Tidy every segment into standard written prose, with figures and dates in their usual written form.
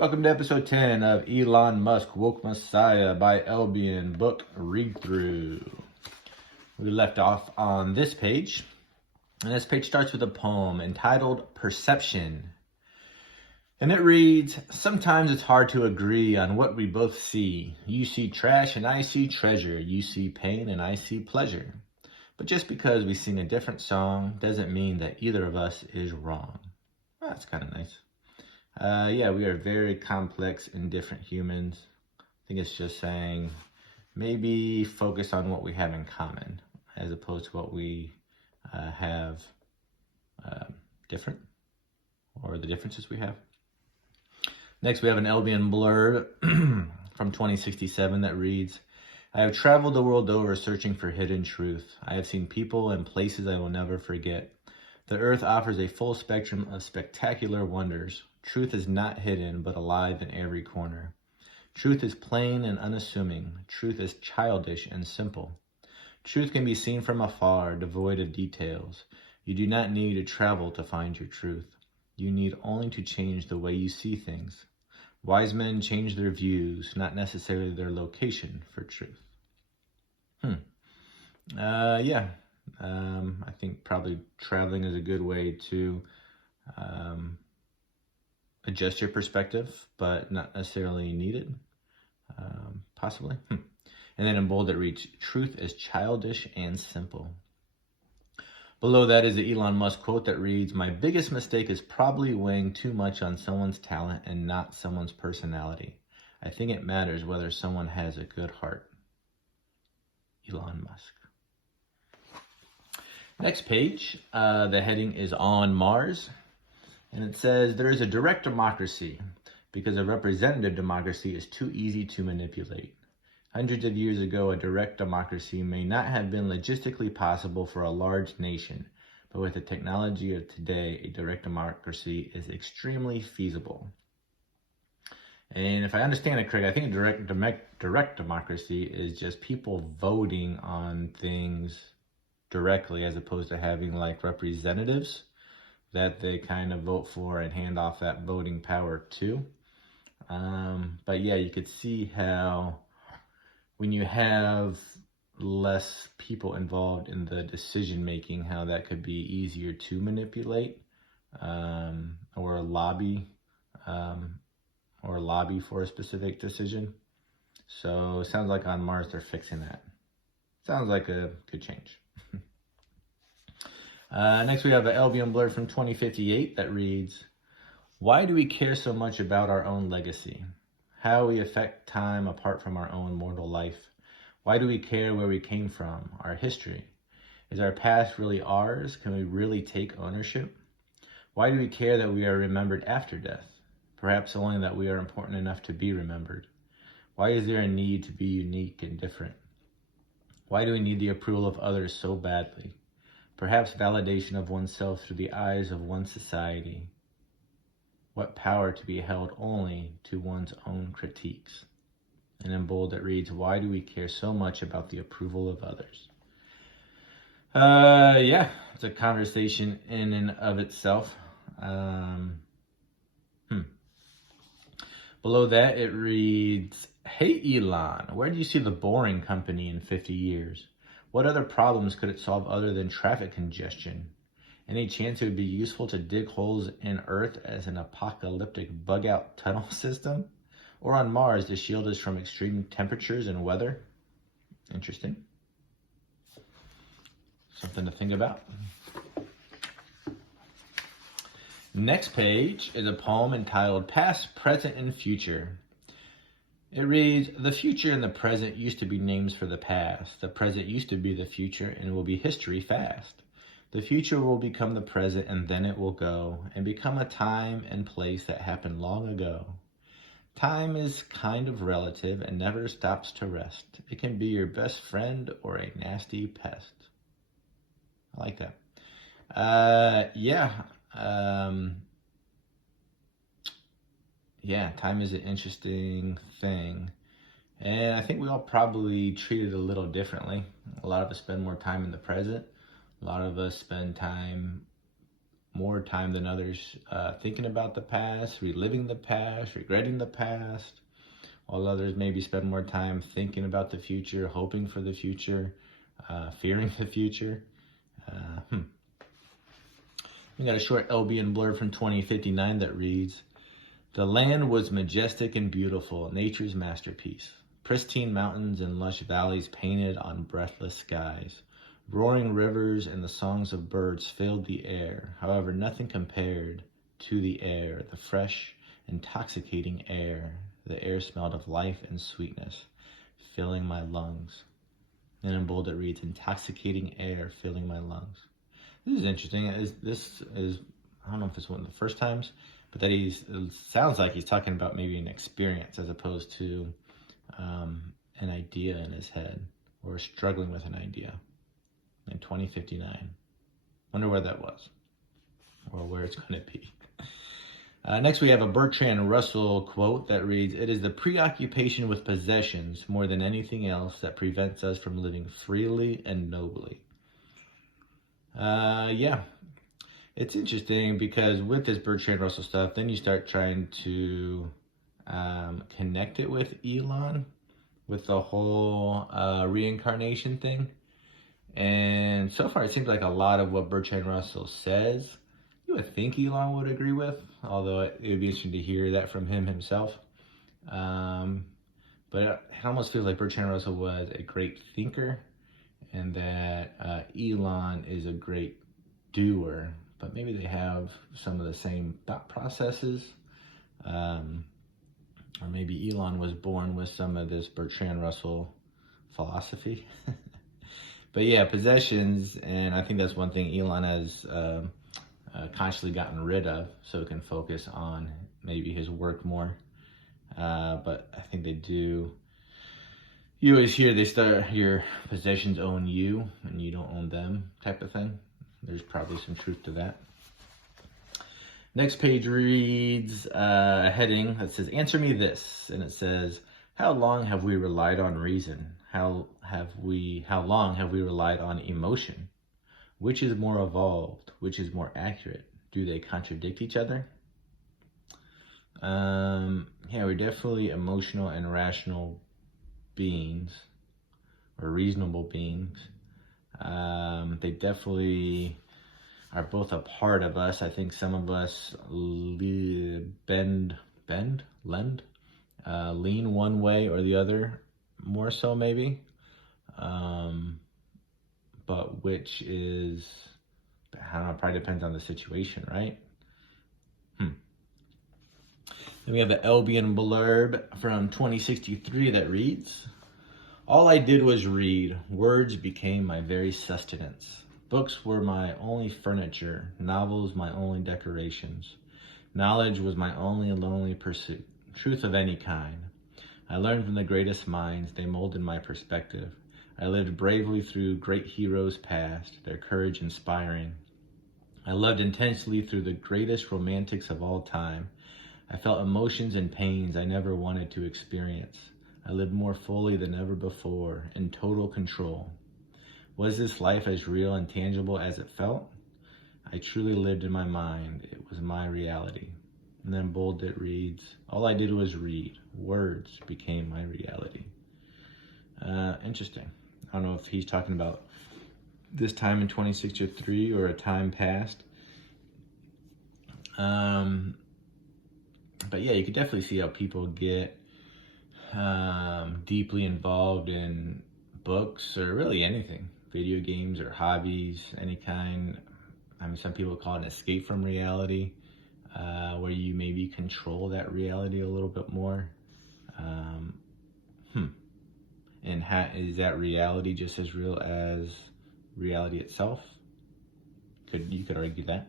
Welcome to episode 10 of Elon Musk Woke Messiah by Albion book read through. We left off on this page, and this page starts with a poem entitled Perception. And it reads, sometimes it's hard to agree on what we both see. You see trash and I see treasure. You see pain and I see pleasure. But just because we sing a different song doesn't mean that either of us is wrong. Well, that's kind of nice. We are very complex and different humans. I think it's just saying maybe focus on what we have in common as opposed to what we have different, or the differences we have. Next, we have an Albion blurb from 2067 that reads, I have traveled the world over searching for hidden truth. I have seen people and places I will never forget. The earth offers a full spectrum of spectacular wonders. Truth is not hidden, but alive in every corner. Truth is plain and unassuming. Truth is childish and simple. Truth can be seen from afar, devoid of details. You do not need to travel to find your truth. You need only to change the way you see things. Wise men change their views, not necessarily their location for truth. I think probably traveling is a good way to adjust your perspective, but not necessarily needed, possibly. And then in bold it reads, truth is childish and simple. Below that is the Elon Musk quote that reads, my biggest mistake is probably weighing too much on someone's talent and not someone's personality. I think it matters whether someone has a good heart. Elon Musk. Next page, the heading is On Mars. And it says, there is a direct democracy because a representative democracy is too easy to manipulate. Hundreds of years ago, a direct democracy may not have been logistically possible for a large nation, but with the technology of today, a direct democracy is extremely feasible. And if I understand it correctly, I think a direct democracy is just people voting on things directly as opposed to having like representatives that they kind of vote for and hand off that voting power to. But yeah, you could see how when you have less people involved in the decision making, how that could be easier to manipulate or lobby for a specific decision. So it sounds like on Mars they're fixing that. Sounds like a good change. Next we have an Albion blurb from 2058 that reads, why do we care so much about our own legacy? How we affect time apart from our own mortal life? Why do we care where we came from, our history? Is our past really ours? Can we really take ownership? Why do we care that we are remembered after death? Perhaps only that we are important enough to be remembered. Why is there a need to be unique and different? Why do we need the approval of others so badly? Perhaps validation of oneself through the eyes of one society. What power to be held only to one's own critiques. And in bold it reads, why do we care so much about the approval of others? It's a conversation in and of itself. Below that it reads, hey Elon, where do you see the boring company in 50 years? What other problems could it solve other than traffic congestion? Any chance it would be useful to dig holes in Earth as an apocalyptic bug-out tunnel system? Or on Mars to shield us from extreme temperatures and weather? Interesting. Something to think about. Next page is a poem entitled Past, Present, and Future. It reads, the future and the present used to be names for the past. The present used to be the future and will be history fast. The future will become the present and then it will go and become a time and place that happened long ago. Time is kind of relative and never stops to rest. It can be your best friend or a nasty pest. I like that. Time is an interesting thing. And I think we all probably treat it a little differently. A lot of us spend more time in the present. A lot of us spend time more time than others thinking about the past, reliving the past, regretting the past, while others maybe spend more time thinking about the future, hoping for the future, fearing the future. We got a short LBN blurb from 2059 that reads, "The land was majestic and beautiful, nature's masterpiece. Pristine mountains and lush valleys painted on breathless skies. Roaring rivers and the songs of birds filled the air. However, nothing compared to the air, the fresh, intoxicating air. The air smelled of life and sweetness, filling my lungs." And in bold it reads, "Intoxicating air filling my lungs." This is interesting. This is, I don't know if it's one of the first times, but that it sounds like he's talking about maybe an experience as opposed to an idea in his head, or struggling with an idea. In 2059. Wonder where that was, or where it's going to be. Next, we have a Bertrand Russell quote that reads, "It is the preoccupation with possessions more than anything else that prevents us from living freely and nobly." Yeah, it's interesting because with this Bertrand Russell stuff, then you start trying to connect it with Elon, with the whole reincarnation thing. And so far, it seems like a lot of what Bertrand Russell says, you would think Elon would agree with, although it would be interesting to hear that from him himself. But it almost feels like Bertrand Russell was a great thinker, and that Elon is a great doer, but maybe they have some of the same thought processes. Or maybe Elon was born with some of this Bertrand Russell philosophy. But yeah, possessions, and I think that's one thing Elon has consciously gotten rid of, so it can focus on maybe his work more. But I think they do. You always hear they start, your possessions own you and you don't own them type of thing. There's probably some truth to that. Next page reads a heading that says, "Answer me this," and it says, "How long have we relied on reason? How long have we relied on emotion? Which is more evolved? Which is more accurate? Do they contradict each other?" Yeah, we're definitely emotional and rational beings, or reasonable beings. They definitely are both a part of us. I think some of us lean one way or the other, more so maybe. But which is, I don't know, probably depends on the situation, right? Then we have the Albion blurb from 2063 that reads, "All I did was read. Words became my very sustenance. Books were my only furniture, novels my only decorations. Knowledge was my only lonely pursuit, truth of any kind. I learned from the greatest minds, they molded my perspective. I lived bravely through great heroes past, their courage inspiring. I loved intensely through the greatest romantics of all time. I felt emotions and pains I never wanted to experience. I lived more fully than ever before, in total control. Was this life as real and tangible as it felt? I truly lived in my mind. It was my reality." And then bold it reads, "All I did was read. Words became my reality." Interesting. I don't know if he's talking about this time in 2063 or a time past. But yeah, you could definitely see how people get deeply involved in books, or really anything, video games or hobbies, any kind. I mean, some people call it an escape from reality, where you maybe control that reality a little bit more. And is that reality just as real as reality itself? You could argue that.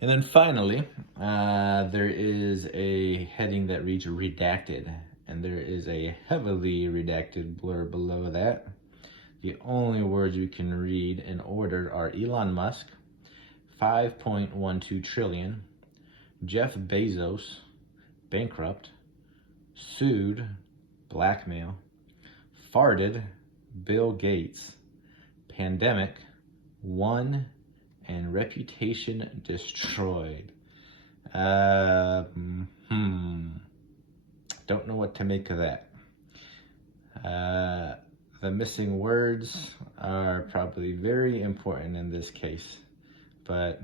And then finally, there is a heading that reads redacted, and there is a heavily redacted blurb below that. The only words we can read in order are Elon Musk, 5.12 trillion, Jeff Bezos, bankrupt, sued, blackmail, farted, Bill Gates, pandemic, 1, and reputation destroyed. Don't know what to make of that. The missing words are probably very important in this case, but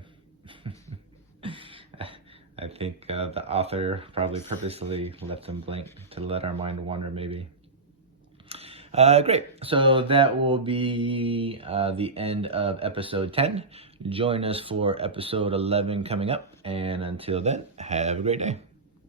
I think the author probably purposely left them blank to let our mind wander, maybe. Great. So that will be the end of episode 10. Join us for episode 11 coming up. And until then, have a great day.